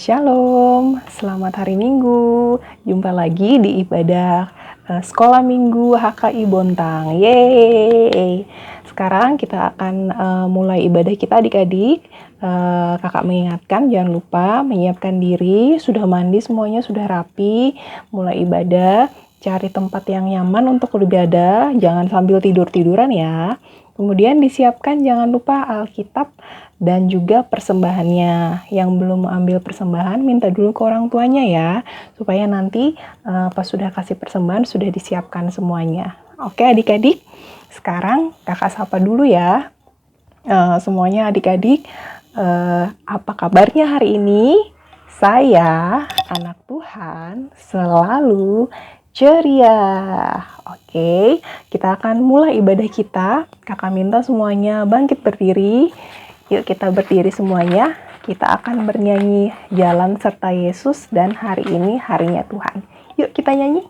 Shalom, selamat hari Minggu. Jumpa lagi di ibadah Sekolah Minggu HKI Bontang. Yeay! Sekarang kita akan mulai ibadah kita adik-adik. Kakak mengingatkan jangan lupa menyiapkan diri, sudah mandi semuanya, sudah rapi, mulai ibadah. Cari tempat yang nyaman untuk beribadah, jangan sambil tidur-tiduran ya. Kemudian disiapkan jangan lupa Alkitab dan juga persembahannya. Yang belum ambil persembahan, minta dulu ke orang tuanya ya, supaya nanti pas sudah kasih persembahan, sudah disiapkan semuanya. Oke adik-adik, sekarang kakak sapa dulu ya. Semuanya adik-adik, apa kabarnya hari ini? Saya, anak Tuhan, selalu ceria. Oke, kita akan mulai ibadah kita. Kakak minta semuanya bangkit berdiri. Yuk kita berdiri semuanya. Kita akan bernyanyi Jalan Serta Yesus dan hari ini harinya Tuhan. Yuk kita nyanyi.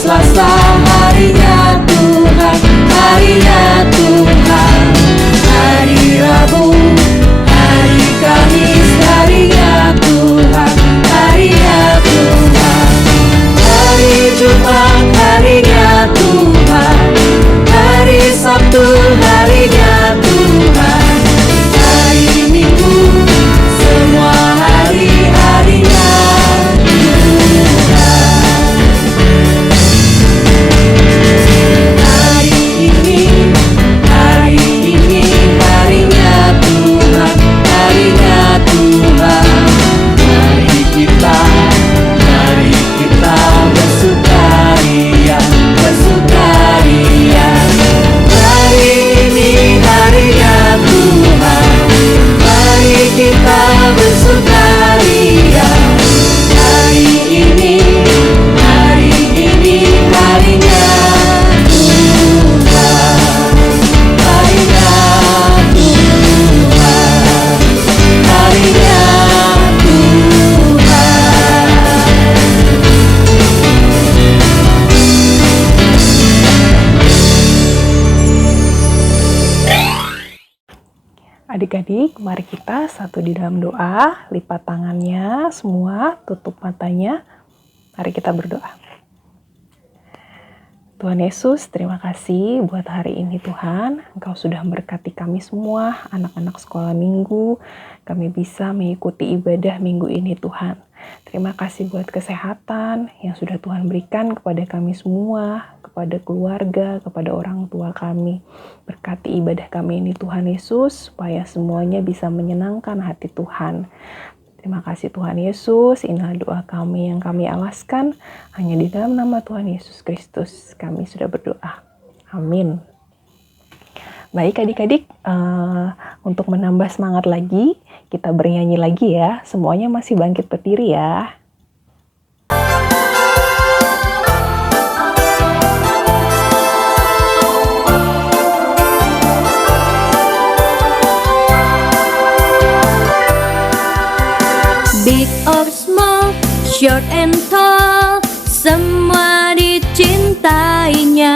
Selasa harinya Tuhan. Adik-adik, mari kita satu di dalam doa, lipat tangannya semua, tutup matanya. Mari kita berdoa. Tuhan Yesus, terima kasih buat hari ini Tuhan. Engkau sudah memberkati kami semua, anak-anak sekolah minggu. Kami bisa mengikuti ibadah minggu ini Tuhan. Terima kasih buat kesehatan yang sudah Tuhan berikan kepada kami semua, kepada keluarga, kepada orang tua kami. Berkati ibadah kami ini Tuhan Yesus, supaya semuanya bisa menyenangkan hati Tuhan. Terima kasih Tuhan Yesus, inilah doa kami yang kami alaskan. Hanya di dalam nama Tuhan Yesus Kristus kami sudah berdoa. Amin. Baik adik-adik, untuk menambah semangat lagi, kita bernyanyi lagi ya. Semuanya masih bangkit berdiri ya. Big or small, short and tall, semua dicintainya.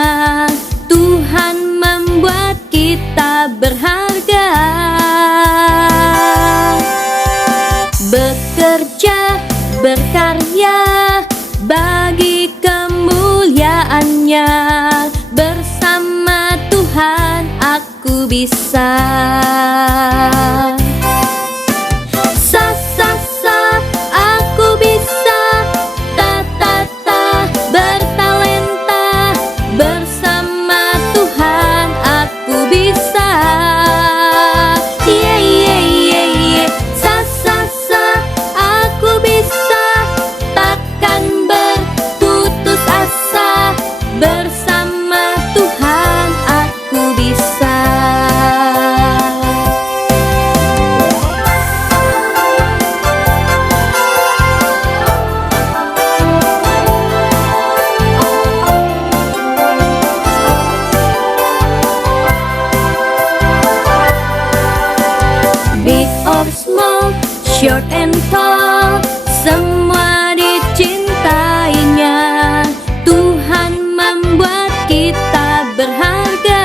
Tuhan membuat kita berharga. Bekerja, berkarya, bagi kemuliaannya. Bersama Tuhan aku bisa. Aku bisa, bertalenta, bersama Tuhan aku bisa. Aku bisa, takkan berputus asa, bersama Tuhan aku bisa. Big or small, short and tall, semua dicintainya. Tuhan membuat kita berharga.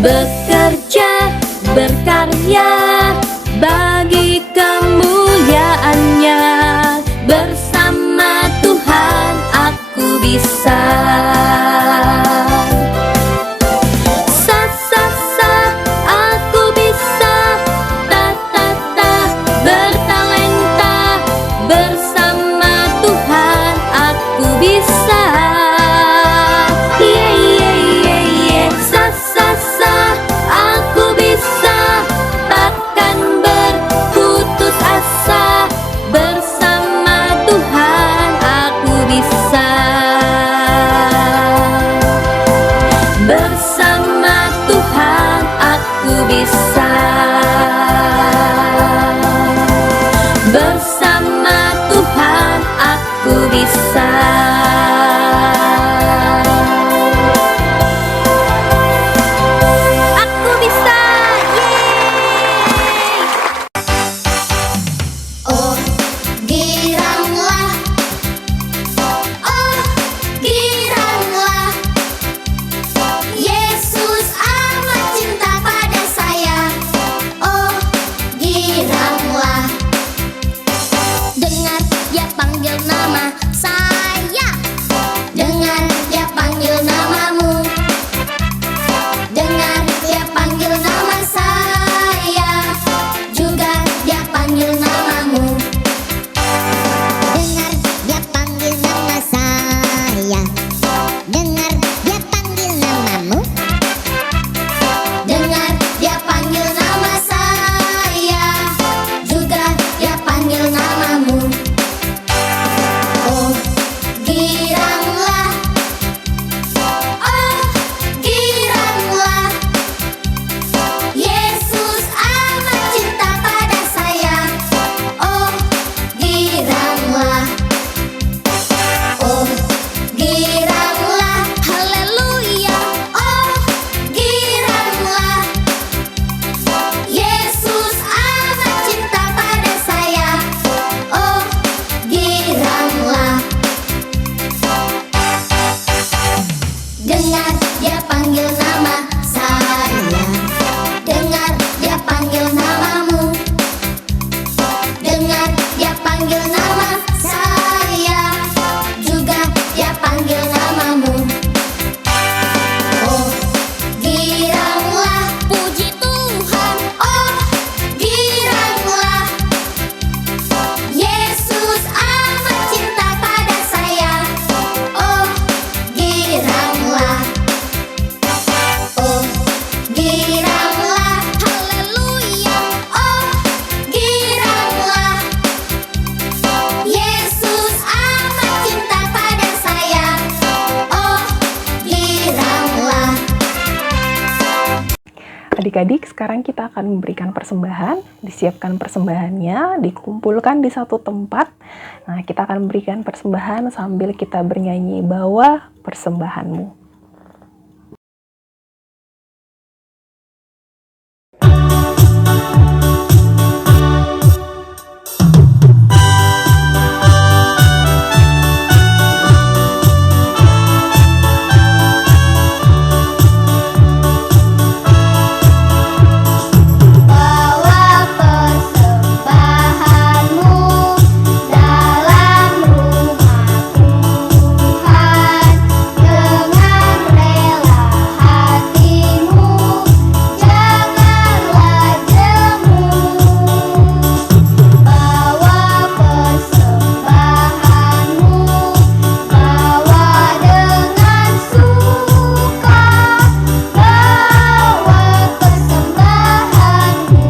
Bekerja, berkarya, bagi kemuliaannya. Bersama Tuhan aku bisa. Aku bisa, bertalenta, bersama Tuhan aku bisa. Aku bisa, takkan berputus asa, bersama Tuhan aku bisa. giranglah. Oh, giranglah, haleluya. Oh, giranglah. Yesus amat cinta pada saya. Oh, giranglah. Adik-adik, sekarang kita akan memberikan persembahan. Disiapkan persembahannya, dikumpulkan di satu tempat. Nah, kita akan memberikan persembahan sambil kita bernyanyi, "Bawa persembahanmu." Bawa persembahanmu dalam rumah Tuhan dengan rela hatimu, janganlah jemu. Bawa persembahanmu, bawa dengan suka, bawa persembahanmu,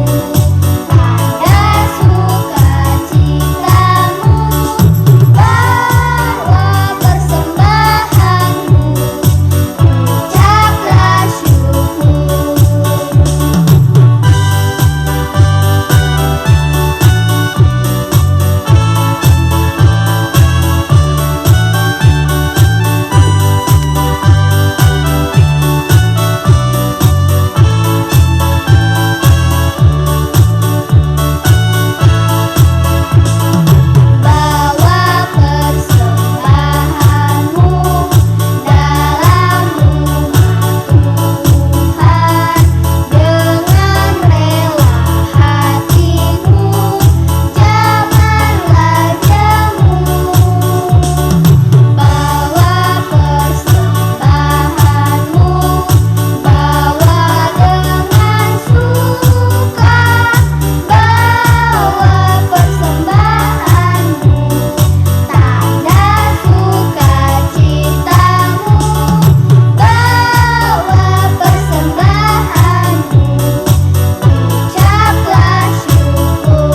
tanda sukacitamu, bawa persembahanmu, ucaplah syukur. Bawa persembahanmu dalam rumah Tuhan dengan rela hatimu, janganlah jemu. Bawa persembahanmu, bawa dengan suka, bawa persembahanmu, tanda sukacitamu, bawa persembahanmu, ucaplah syukur.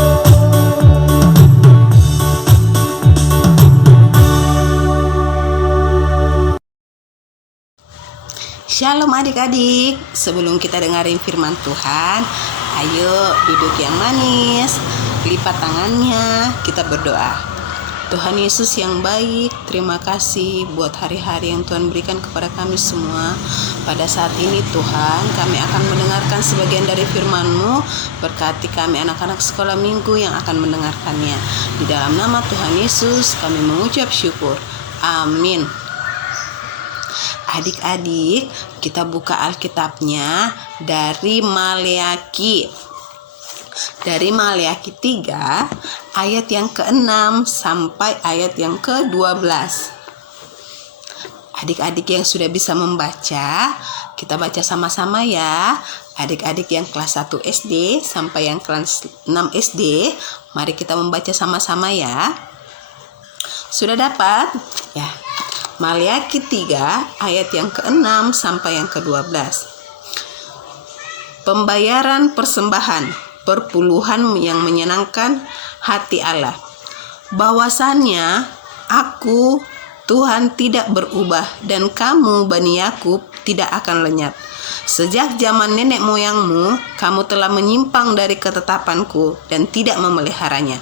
Shalom adik-adik, sebelum kita dengerin firman Tuhan, ayo duduk yang manis, lipat tangannya, kita berdoa. Tuhan Yesus yang baik, terima kasih buat hari-hari yang Tuhan berikan kepada kami semua. Pada saat ini Tuhan, kami akan mendengarkan sebagian dari firman-Mu. Berkati kami anak-anak sekolah minggu yang akan mendengarkannya. Di dalam nama Tuhan Yesus kami mengucap syukur. Amin. Adik-adik, kita buka Alkitabnya dari Maleaki. Dari Maleaki 3 ayat yang ke-6 sampai ayat yang ke-12. Adik-adik yang sudah bisa membaca, kita baca sama-sama ya. Adik-adik yang kelas 1 SD sampai yang kelas 6 SD, mari kita membaca sama-sama ya. Sudah dapat? Ya. Maleaki 3 ayat yang ke-6 sampai yang ke-12. Pembayaran persembahan, perpuluhan yang menyenangkan hati Allah. Bahwasannya aku Tuhan tidak berubah dan kamu Bani Yakub tidak akan lenyap. Sejak zaman nenek moyangmu, kamu telah menyimpang dari ketetapanku dan tidak memeliharanya.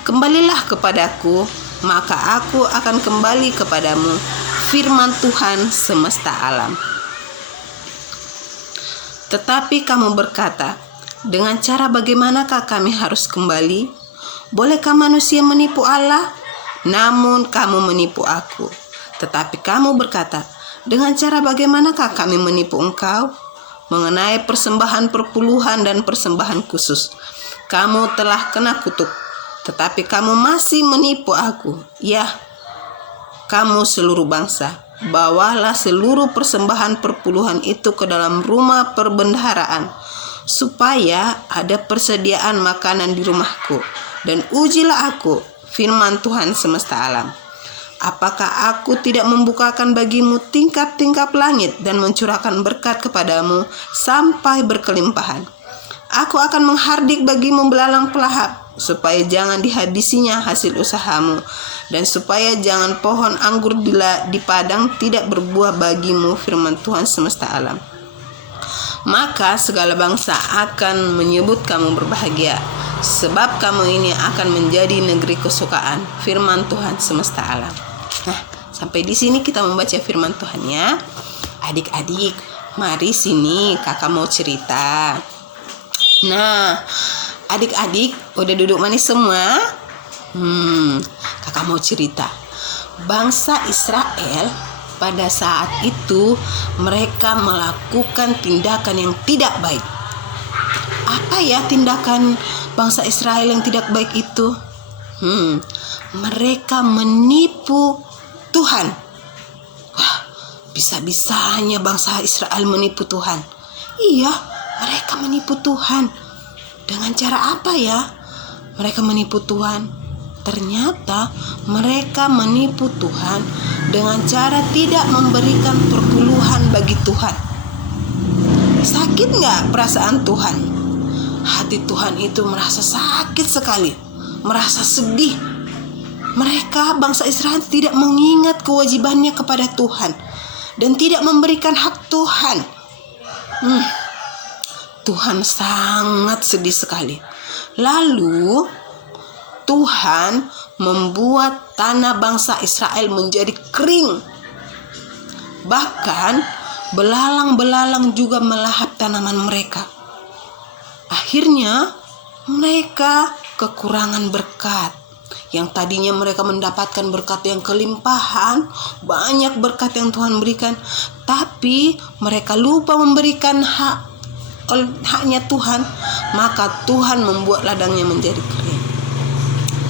Kembalilah kepadaku, maka aku akan kembali kepadamu, firman Tuhan semesta alam. Tetapi kamu berkata, dengan cara bagaimanakah kami harus kembali? Bolehkah manusia menipu Allah? Namun kamu menipu aku. Tetapi kamu berkata, dengan cara bagaimanakah kami menipu engkau? Mengenai persembahan perpuluhan dan persembahan khusus, kamu telah kena kutuk. Tetapi kamu masih menipu aku. Ya, kamu seluruh bangsa, bawalah seluruh persembahan perpuluhan itu ke dalam rumah perbendaharaan, supaya ada persediaan makanan di rumahku. Dan ujilah aku, firman Tuhan semesta alam. apakah aku tidak membukakan bagimu tingkap-tingkap langit dan mencurahkan berkat kepadamu sampai berkelimpahan? Aku akan menghardik bagimu belalang pelahap, supaya jangan dihabisinya hasil usahamu, dan supaya jangan pohon anggur di padang tidak berbuah bagimu, firman Tuhan semesta alam. Maka segala bangsa akan menyebut kamu berbahagia, sebab kamu ini akan menjadi negeri kesukaan, firman Tuhan semesta alam. Nah, sampai di sini kita membaca firman Tuhan ya. Adik-adik, mari sini kakak mau cerita. Nah, adik-adik udah duduk manis semua? Kakak mau cerita. Bangsa Israel pada saat itu mereka melakukan tindakan yang tidak baik. Apa ya tindakan bangsa Israel yang tidak baik itu? Mereka menipu Tuhan. Wah, bisa-bisanya bangsa Israel menipu Tuhan. Iya, mereka menipu Tuhan. Dengan cara apa ya? Mereka menipu Tuhan. Ternyata mereka menipu Tuhan dengan cara tidak memberikan perpuluhan bagi Tuhan. Sakit nggak perasaan Tuhan? Hati Tuhan itu merasa sakit sekali, merasa sedih. Mereka bangsa Israel tidak mengingat kewajibannya kepada Tuhan dan tidak memberikan hak Tuhan. Tuhan sangat sedih sekali. Lalu Tuhan membuat tanah bangsa Israel menjadi kering. Bahkan belalang-belalang juga melahap tanaman mereka. Akhirnya mereka kekurangan berkat. Yang tadinya mereka mendapatkan berkat yang kelimpahan, banyak berkat yang Tuhan berikan, tapi mereka lupa memberikan haknya Tuhan, maka Tuhan membuat ladangnya menjadi kering.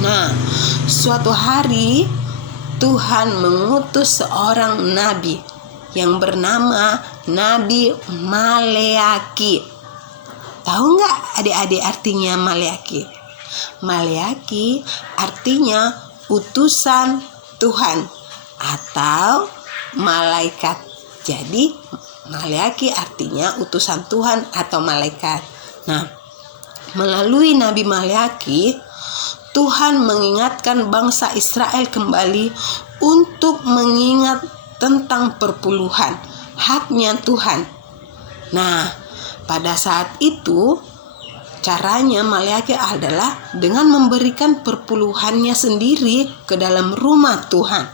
Nah, suatu hari Tuhan mengutus seorang nabi yang bernama Nabi Maleaki. Tahu nggak adik-adik artinya Maleaki? Maleaki artinya utusan Tuhan atau malaikat. Jadi Maleaki artinya utusan Tuhan atau malaikat. Nah, melalui Nabi Maleaki, Tuhan mengingatkan bangsa Israel kembali untuk mengingat tentang perpuluhan, haknya Tuhan. Nah, pada saat itu caranya Maleaki adalah dengan memberikan perpuluhannya sendiri ke dalam rumah Tuhan.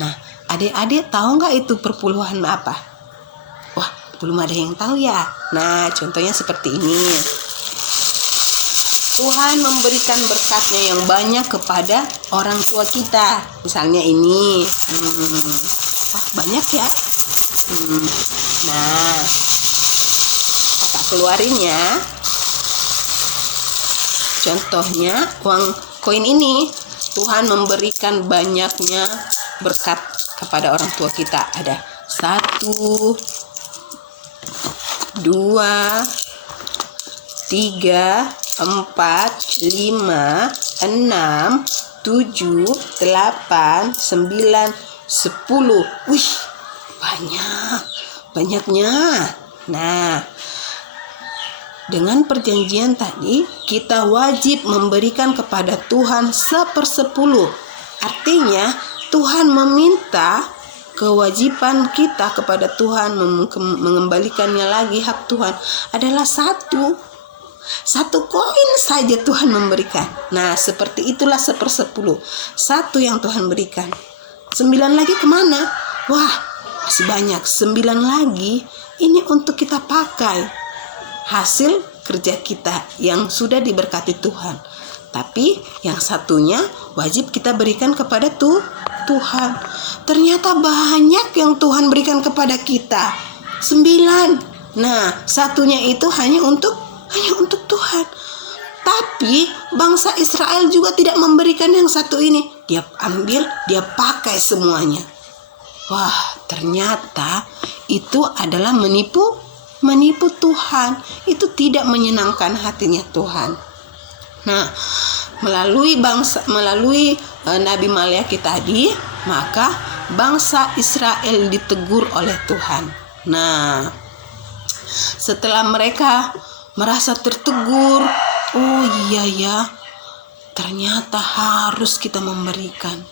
Nah, adik-adik tahu nggak itu perpuluhan apa? Wah, belum ada yang tahu ya. Nah, contohnya seperti ini. Tuhan memberikan berkatnya yang banyak kepada orang tua kita. Misalnya ini. Wah, banyak ya. Nah, kakak keluarin ya. Contohnya uang koin ini. Tuhan memberikan banyaknya berkat kepada orang tua kita. Ada 1, 2, 3, 4, 5, 6, 7, 8, 9, 10. Wih, banyaknya. Nah, dengan perjanjian tadi kita wajib memberikan kepada Tuhan 1/10. Artinya Tuhan meminta kewajiban kita kepada Tuhan mengembalikannya lagi hak Tuhan adalah 1 koin saja Tuhan memberikan. Nah, seperti itulah 1/10. 1 yang Tuhan berikan. 9 lagi kemana? Wah, masih banyak. 9 lagi ini untuk kita pakai hasil kerja kita yang sudah diberkati Tuhan. Tapi yang satunya wajib kita berikan kepada Tuhan. Ternyata banyak yang Tuhan berikan kepada kita. 9. Nah, satunya itu hanya untuk Tuhan. Tapi bangsa Israel juga tidak memberikan yang satu ini. Dia ambil, dia pakai semuanya. Wah, ternyata itu adalah menipu Tuhan. Itu tidak menyenangkan hatinya Tuhan. Nah, melalui Nabi Maleaki tadi, maka bangsa Israel ditegur oleh Tuhan. Nah, setelah mereka merasa tertegur, oh iya ya, ternyata harus kita memberikan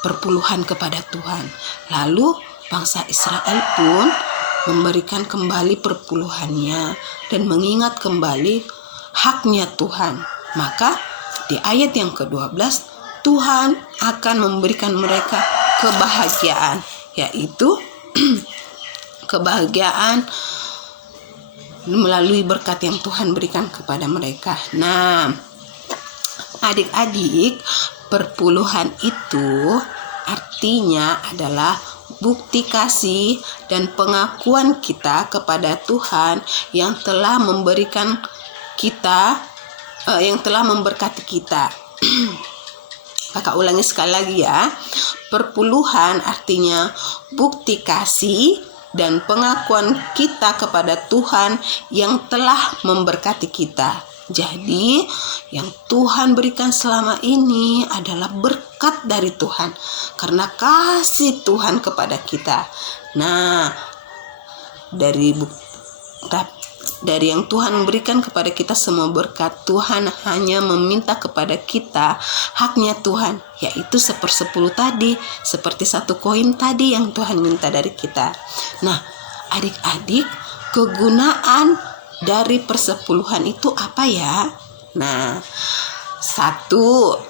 perpuluhan kepada Tuhan. Lalu bangsa Israel pun memberikan kembali perpuluhannya dan mengingat kembali haknya Tuhan. Maka di ayat yang ke-12 Tuhan akan memberikan mereka kebahagiaan, yaitu kebahagiaan melalui berkat yang Tuhan berikan kepada mereka. Nah, adik-adik, perpuluhan itu artinya adalah bukti kasih dan pengakuan kita kepada Tuhan yang telah memberikan kita, yang telah memberkati kita. Kakak ulangi sekali lagi ya. Perpuluhan artinya bukti kasih dan pengakuan kita kepada Tuhan yang telah memberkati kita. Jadi, yang Tuhan berikan selama ini adalah berkat dari Tuhan karena kasih Tuhan kepada kita. Nah, dari yang Tuhan berikan kepada kita semua berkat, Tuhan hanya meminta kepada kita haknya Tuhan, yaitu 1/10 tadi, seperti 1 koin tadi yang Tuhan minta dari kita. Nah, adik-adik, kegunaan dari persepuluhan itu apa ya? Nah, 1,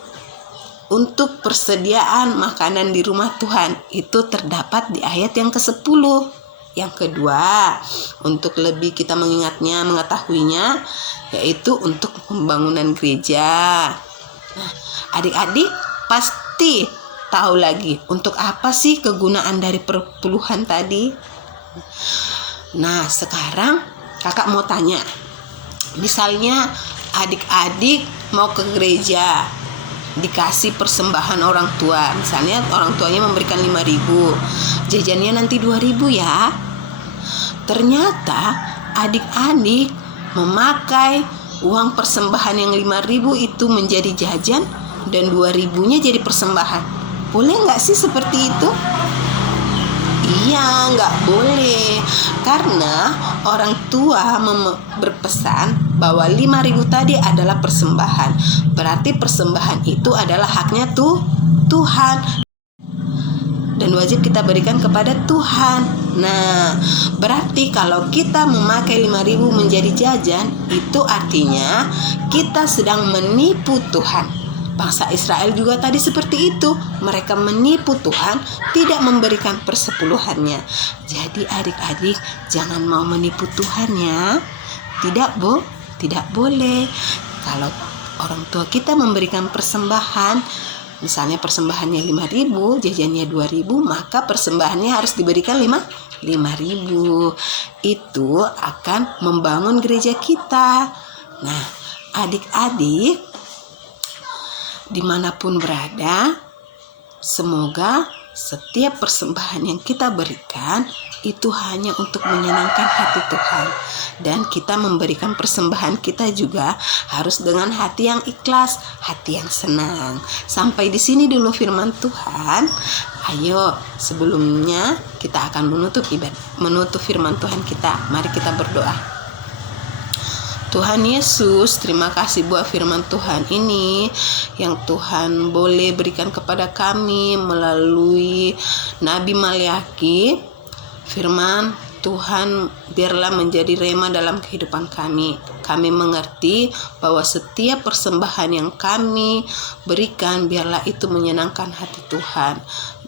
untuk persediaan makanan di rumah Tuhan, itu terdapat di ayat yang ke-10. Yang kedua, untuk lebih kita mengingatnya, mengetahuinya, yaitu untuk pembangunan gereja. Nah, adik-adik pasti tahu lagi untuk apa sih kegunaan dari perpuluhan tadi. Nah, sekarang kakak mau tanya, misalnya adik-adik mau ke gereja, dikasih persembahan orang tua, misalnya orang tuanya memberikan 5.000, jajannya nanti 2.000 ya. Ternyata adik-adik memakai uang persembahan yang 5.000 itu menjadi jajan dan 2.000-nya jadi persembahan. Boleh nggak sih seperti itu? Iya, nggak boleh. Karena orang tua berpesan bahwa 5.000 tadi adalah persembahan. Berarti persembahan itu adalah haknya Tuhan. Dan wajib kita berikan kepada Tuhan. Nah, berarti kalau kita memakai 5.000 menjadi jajan, itu artinya kita sedang menipu Tuhan. Bangsa Israel juga tadi seperti itu. Mereka menipu Tuhan, tidak memberikan persepuluhannya. Jadi adik-adik, jangan mau menipu Tuhan ya. Tidak boleh. Kalau orang tua kita memberikan persembahan, misalnya persembahannya 5.000, jajannya 2.000, maka persembahannya harus diberikan 5.000. Itu akan membangun gereja kita. Nah, adik-adik dimanapun berada, semoga setiap persembahan yang kita berikan itu hanya untuk menyenangkan hati Tuhan. Dan kita memberikan persembahan kita juga harus dengan hati yang ikhlas, hati yang senang. Sampai di sini dulu firman Tuhan. Ayo, sebelumnya kita akan menutup firman Tuhan kita. Mari kita berdoa. Tuhan Yesus, terima kasih buat firman Tuhan ini yang Tuhan boleh berikan kepada kami melalui Nabi Maliaki. Firman Tuhan biarlah menjadi rema dalam kehidupan kami. Kami mengerti bahwa setiap persembahan yang kami berikan biarlah itu menyenangkan hati Tuhan.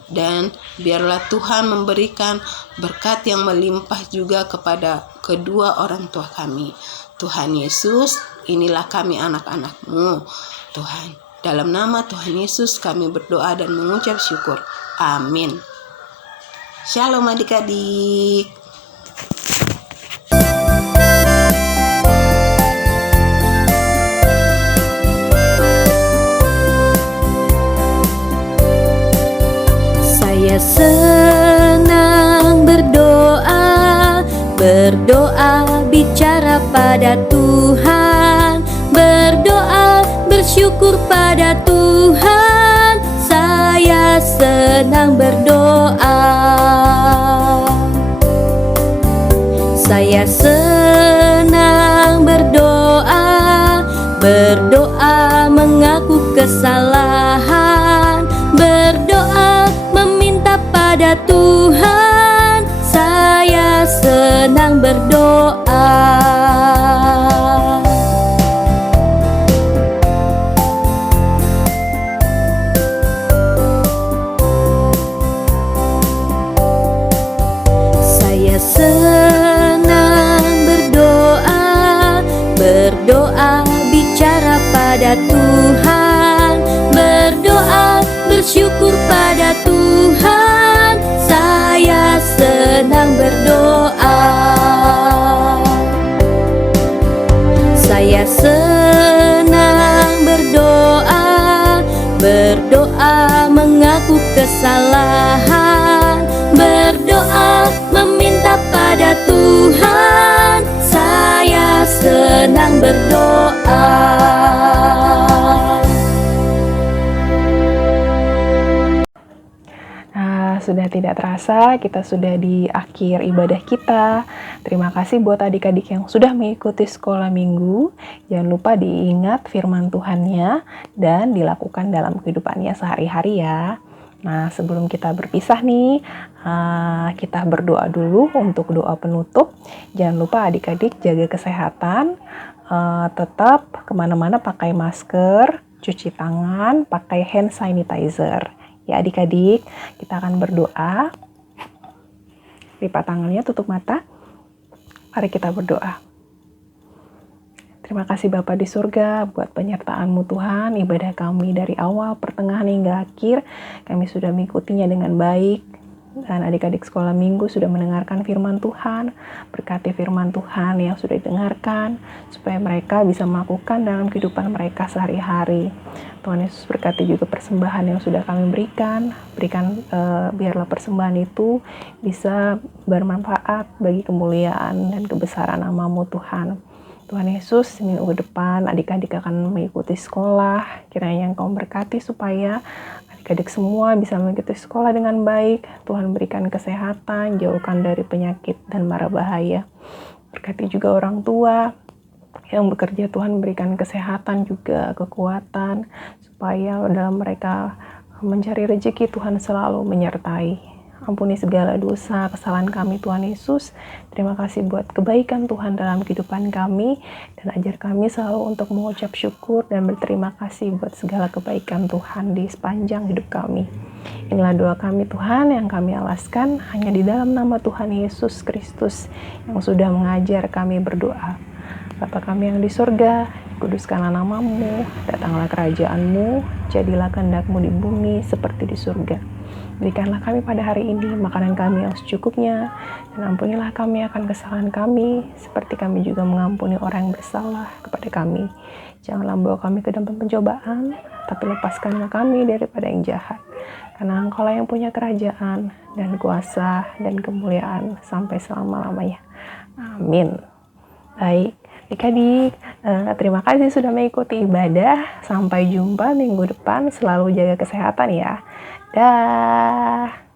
Dan biarlah Tuhan memberikan berkat yang melimpah juga kepada kedua orang tua kami. Tuhan Yesus, inilah kami anak-anak-Mu. Tuhan, dalam nama Tuhan Yesus kami berdoa dan mengucap syukur. Amin. Shalom adik-adik. Saya senang berdoa bicara pada Tuhan, berdoa bersyukur pada Tuhan. Saya senang berdoa. Saya senang berdoa, berdoa mengaku kesalahan, berdoa meminta pada Tuhan. Saya senang berdoa. Saya senang berdoa, berdoa bicara pada Tuhan, berdoa bersyukur pada Tuhan. Saya senang berdoa. Saya senang berdoa, berdoa mengaku kesalahan, berdoa meminta pada Tuhan. Saya senang berdoa. Sudah tidak terasa kita sudah di akhir ibadah kita. Terima kasih buat adik-adik yang sudah mengikuti sekolah minggu. Jangan lupa diingat firman Tuhannya dan dilakukan dalam kehidupannya sehari-hari ya. Nah, sebelum kita berpisah nih, kita berdoa dulu untuk doa penutup. Jangan lupa adik-adik jaga kesehatan, tetap kemana-mana pakai masker, cuci tangan, pakai hand sanitizer. Ya adik-adik, kita akan berdoa. Lipat tangannya, tutup mata. Mari kita berdoa. Terima kasih Bapa di surga buat penyertaan-Mu Tuhan. Ibadah kami dari awal, pertengahan hingga akhir, kami sudah mengikutinya dengan baik. Dan adik-adik sekolah minggu sudah mendengarkan firman Tuhan. Berkati firman Tuhan yang sudah didengarkan, supaya mereka bisa melakukan dalam kehidupan mereka sehari-hari. Tuhan Yesus berkati juga persembahan yang sudah kami berikan. Biarlah persembahan itu bisa bermanfaat bagi kemuliaan dan kebesaran nama-Mu Tuhan. Tuhan Yesus, minggu depan adik-adik akan mengikuti sekolah. Kiranya Engkau berkati supaya adik-adik semua bisa mengikuti sekolah dengan baik. Tuhan berikan kesehatan, jauhkan dari penyakit dan mara bahaya. Berkati juga orang tua yang bekerja, Tuhan berikan kesehatan juga, kekuatan, supaya dalam mereka mencari rezeki Tuhan selalu menyertai. Ampuni segala dosa, kesalahan kami Tuhan Yesus. Terima kasih buat kebaikan Tuhan dalam kehidupan kami, dan ajar kami selalu untuk mengucap syukur dan berterima kasih buat segala kebaikan Tuhan di sepanjang hidup kami. Inilah doa kami Tuhan yang kami alaskan hanya di dalam nama Tuhan Yesus Kristus yang sudah mengajar kami berdoa. Bapa kami yang di surga, dikuduskanlah nama-Mu, datanglah kerajaan-Mu, jadilah kehendak-Mu di bumi seperti di surga. Berikanlah kami pada hari ini makanan kami yang secukupnya, dan ampunilah kami akan kesalahan kami, seperti kami juga mengampuni orang yang bersalah kepada kami. Janganlah bawa kami ke dalam pencobaan, tapi lepaskanlah kami daripada yang jahat. Karena Engkau-lah yang punya kerajaan, dan kuasa, dan kemuliaan sampai selama-lamanya. Amin. Baik, adik-adik, terima kasih sudah mengikuti ibadah. Sampai jumpa minggu depan, selalu jaga kesehatan ya. Dah.